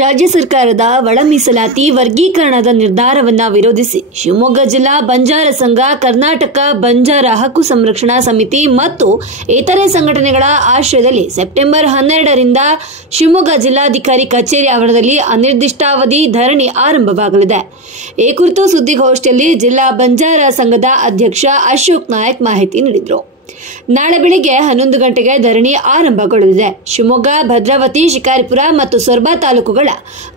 ರಾಜ್ಯ ಸರ್ಕಾರದ ಒಳ ಮೀಸಲಾತಿ ವರ್ಗೀಕರಣದ ನಿರ್ಧಾರವನ್ನು ವಿರೋಧಿಸಿ ಶಿವಮೊಗ್ಗ ಜಿಲ್ಲಾ ಬಂಜಾರ ಸಂಘ, ಕರ್ನಾಟಕ ಬಂಜಾರ ಹಕ್ಕು ಸಂರಕ್ಷಣಾ ಸಮಿತಿ ಮತ್ತು ಇತರೆ ಸಂಘಟನೆಗಳ ಆಶ್ರಯದಲ್ಲಿ ಸೆಪ್ಟೆಂಬರ್ 12ರಿಂದ ಶಿವಮೊಗ್ಗ ಜಿಲ್ಲಾಧಿಕಾರಿ ಕಚೇರಿ ಆವರಣದಲ್ಲಿ ಅನಿರ್ದಿಷ್ಟಾವಧಿ ಧರಣಿ ಆರಂಭವಾಗಲಿದೆ. ಈ ಕುರಿತು ಸುದ್ದಿಗೋಷ್ಠಿಯಲ್ಲಿ ಜಿಲ್ಲಾ ಬಂಜಾರ ಸಂಘದ ಅಧ್ಯಕ್ಷ ಅಶೋಕ್ ನಾಯಕ್ ಮಾಹಿತಿ ನೀಡಿದರು. ನಾಳೆ ಬೆಳಿಗ್ಗೆ 11 ಗಂಟೆಗೆ ಧರಣಿ ಆರಂಭಗೊಳ್ಳಲಿದೆ. ಶಿವಮೊಗ್ಗ, ಭದ್ರಾವತಿ, ಶಿಕಾರಿಪುರ ಮತ್ತು ಸೊರಬ ತಾಲೂಕುಗಳ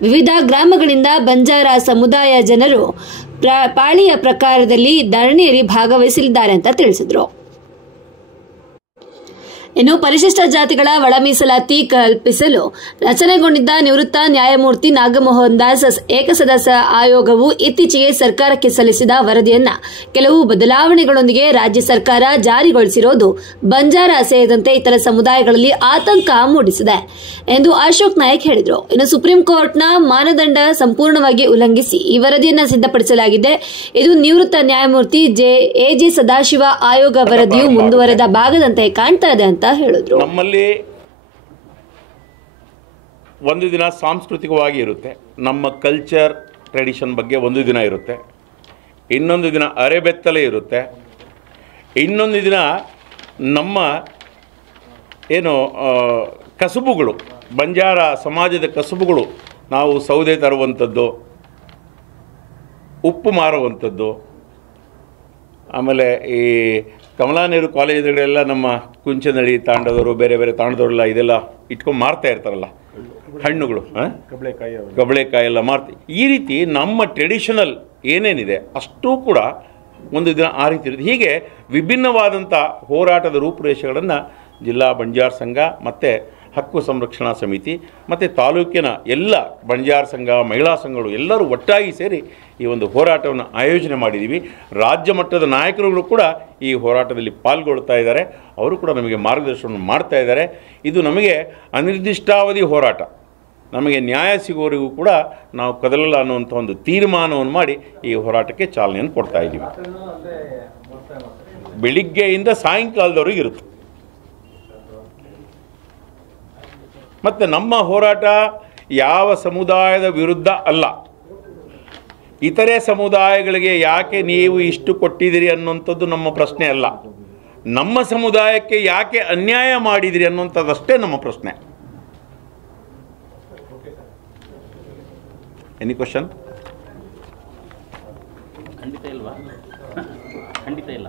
ವಿವಿಧ ಗ್ರಾಮಗಳಿಂದ ಬಂಜಾರ ಸಮುದಾಯ ಜನರು ಪಾಳಿಯ ಪ್ರಕಾರದಲ್ಲಿ ಧರಣಿಯಲ್ಲಿ ಭಾಗವಹಿಸಲಿದ್ದಾರೆ ಅಂತ ತಿಳಿಸಿದರು. ಇನ್ನು ಪರಿಶಿಷ್ಟ ಜಾತಿಗಳ ಒಳ ಮೀಸಲಾತಿ ಕಲ್ಪಿಸಲು ರಚನೆಗೊಂಡಿದ್ದ ನಿವೃತ್ತ ನ್ಯಾಯಮೂರ್ತಿ ನಾಗಮೋಹನ್ ದಾಸ್ ಏಕಸದಸ್ಯ ಆಯೋಗವು ಇತ್ತೀಚೆಗೆ ಸರ್ಕಾರಕ್ಕೆ ಸಲ್ಲಿಸಿದ ವರದಿಯನ್ನ ಕೆಲವು ಬದಲಾವಣೆಗಳೊಂದಿಗೆ ರಾಜ್ಯ ಸರ್ಕಾರ ಜಾರಿಗೊಳಿಸಿರುವುದು ಬಂಜಾರ ಸೇರಿದಂತೆ ಇತರ ಸಮುದಾಯಗಳಲ್ಲಿ ಆತಂಕ ಮೂಡಿಸಿದೆ ಎಂದು ಅಶೋಕ್ ನಾಯಕ್ ಹೇಳಿದರು. ಇನ್ನು ಸುಪ್ರೀಂ ಕೋರ್ಟ್ನ ಮಾನದಂಡ ಸಂಪೂರ್ಣವಾಗಿ ಉಲ್ಲಂಘಿಸಿ ಈ ವರದಿಯನ್ನು ಸಿದ್ಧಪಡಿಸಲಾಗಿದೆ. ಇದು ನಿವೃತ್ತ ನ್ಯಾಯಮೂರ್ತಿ ಎಜೆ ಸದಾಶಿವ ಆಯೋಗ ವರದಿಯು ಮುಂದುವರೆದ ಭಾಗದಂತೆ ಕಾಣ್ತಾ ಇದೆ ಅಂತ ಹೇಳಿದ್ರು. ನಮ್ಮಲ್ಲಿ ಒಂದು ದಿನ ಸಾಂಸ್ಕೃತಿಕವಾಗಿ ಇರುತ್ತೆ, ನಮ್ಮ ಕಲ್ಚರ್ ಟ್ರೆಡಿಷನ್ ಬಗ್ಗೆ ಒಂದು ದಿನ ಇರುತ್ತೆ, ಇನ್ನೊಂದು ದಿನ ಅರೆಬೆತ್ತಲೆ ಇರುತ್ತೆ, ಇನ್ನೊಂದು ದಿನ ನಮ್ಮ ಕಸುಬುಗಳು, ಬಂಜಾರ ಸಮಾಜದ ಕಸುಬುಗಳು, ನಾವು ಸೌದೆ ತರುವಂಥದ್ದು, ಉಪ್ಪು ಮಾರುವಂಥದ್ದು, ಆಮೇಲೆ ಈ ಕಮಲಾ ನೆಹರು ಕಾಲೇಜುಗಳೆಲ್ಲ ನಮ್ಮ ಕುಂಚನಹಳ್ಳಿ ತಾಂಡದವರು, ಬೇರೆ ಬೇರೆ ತಾಂಡದವರೆಲ್ಲ ಇದೆಲ್ಲ ಇಟ್ಕೊಂಡು ಮಾರ್ತಾ ಇರ್ತಾರಲ್ಲ, ಹಣ್ಣುಗಳು, ಕಬಳೆಕಾಯಿ ಎಲ್ಲ ಮಾರ್ತೀವಿ. ಈ ರೀತಿ ನಮ್ಮ ಟ್ರೆಡಿಷನಲ್ ಏನೇನಿದೆ ಅಷ್ಟೂ ಕೂಡ ಒಂದು ದಿನ ಆ ರೀತಿ ಇರುತ್ತೆ. ಹೀಗೆ ವಿಭಿನ್ನವಾದಂಥ ಹೋರಾಟದ ರೂಪುರೇಷೆಗಳನ್ನು ಜಿಲ್ಲಾ ಬಂಜಾರ ಸಂಘ ಮತ್ತು ಹಕ್ಕು ಸಂರಕ್ಷಣಾ ಸಮಿತಿ ಮತ್ತು ತಾಲೂಕಿನ ಎಲ್ಲ ಬಂಜಾರ ಸಂಘ, ಮಹಿಳಾ ಸಂಘಗಳು ಎಲ್ಲರೂ ಒಟ್ಟಾಗಿ ಸೇರಿ ಈ ಒಂದು ಹೋರಾಟವನ್ನು ಆಯೋಜನೆ ಮಾಡಿದ್ದೀವಿ. ರಾಜ್ಯ ಮಟ್ಟದ ನಾಯಕರುಗಳು ಕೂಡ ಈ ಹೋರಾಟದಲ್ಲಿ ಪಾಲ್ಗೊಳ್ತಾ ಇದ್ದಾರೆ. ಅವರು ಕೂಡ ನಮಗೆ ಮಾರ್ಗದರ್ಶನವನ್ನು ಮಾಡ್ತಾ ಇದ್ದಾರೆ. ಇದು ನಮಗೆ ಅನಿರ್ದಿಷ್ಟಾವಧಿ ಹೋರಾಟ, ನಮಗೆ ನ್ಯಾಯ ಸಿಗುವವರೆಗೂ ಕೂಡ ನಾವು ಕದಲಲ್ಲ ಅನ್ನುವಂಥ ಒಂದು ತೀರ್ಮಾನವನ್ನು ಮಾಡಿ ಈ ಹೋರಾಟಕ್ಕೆ ಚಾಲನೆಯನ್ನು ಕೊಡ್ತಾ ಇದ್ದೀವಿ. ಬೆಳಿಗ್ಗೆಯಿಂದ ಸಾಯಂಕಾಲದವರೆಗೆ ಇರುತ್ತೆ. ಮತ್ತು ನಮ್ಮ ಹೋರಾಟ ಯಾವ ಸಮುದಾಯದ ವಿರುದ್ಧ ಅಲ್ಲ, ಇತರೆ ಸಮುದಾಯಗಳಿಗೆ ಯಾಕೆ ನೀವು ಇಷ್ಟು ಕೊಟ್ಟಿದ್ದೀರಿ ಅನ್ನುವಂಥದ್ದು ನಮ್ಮ ಪ್ರಶ್ನೆ ಅಲ್ಲ, ನಮ್ಮ ಸಮುದಾಯಕ್ಕೆ ಯಾಕೆ ಅನ್ಯಾಯ ಮಾಡಿದಿರಿ ಅನ್ನುವಂಥದ್ದಷ್ಟೇ ನಮ್ಮ ಪ್ರಶ್ನೆ. Any question? ಖಂಡಿತ ಇಲ್ವಾ? ಖಂಡಿತ ಇಲ್ಲ.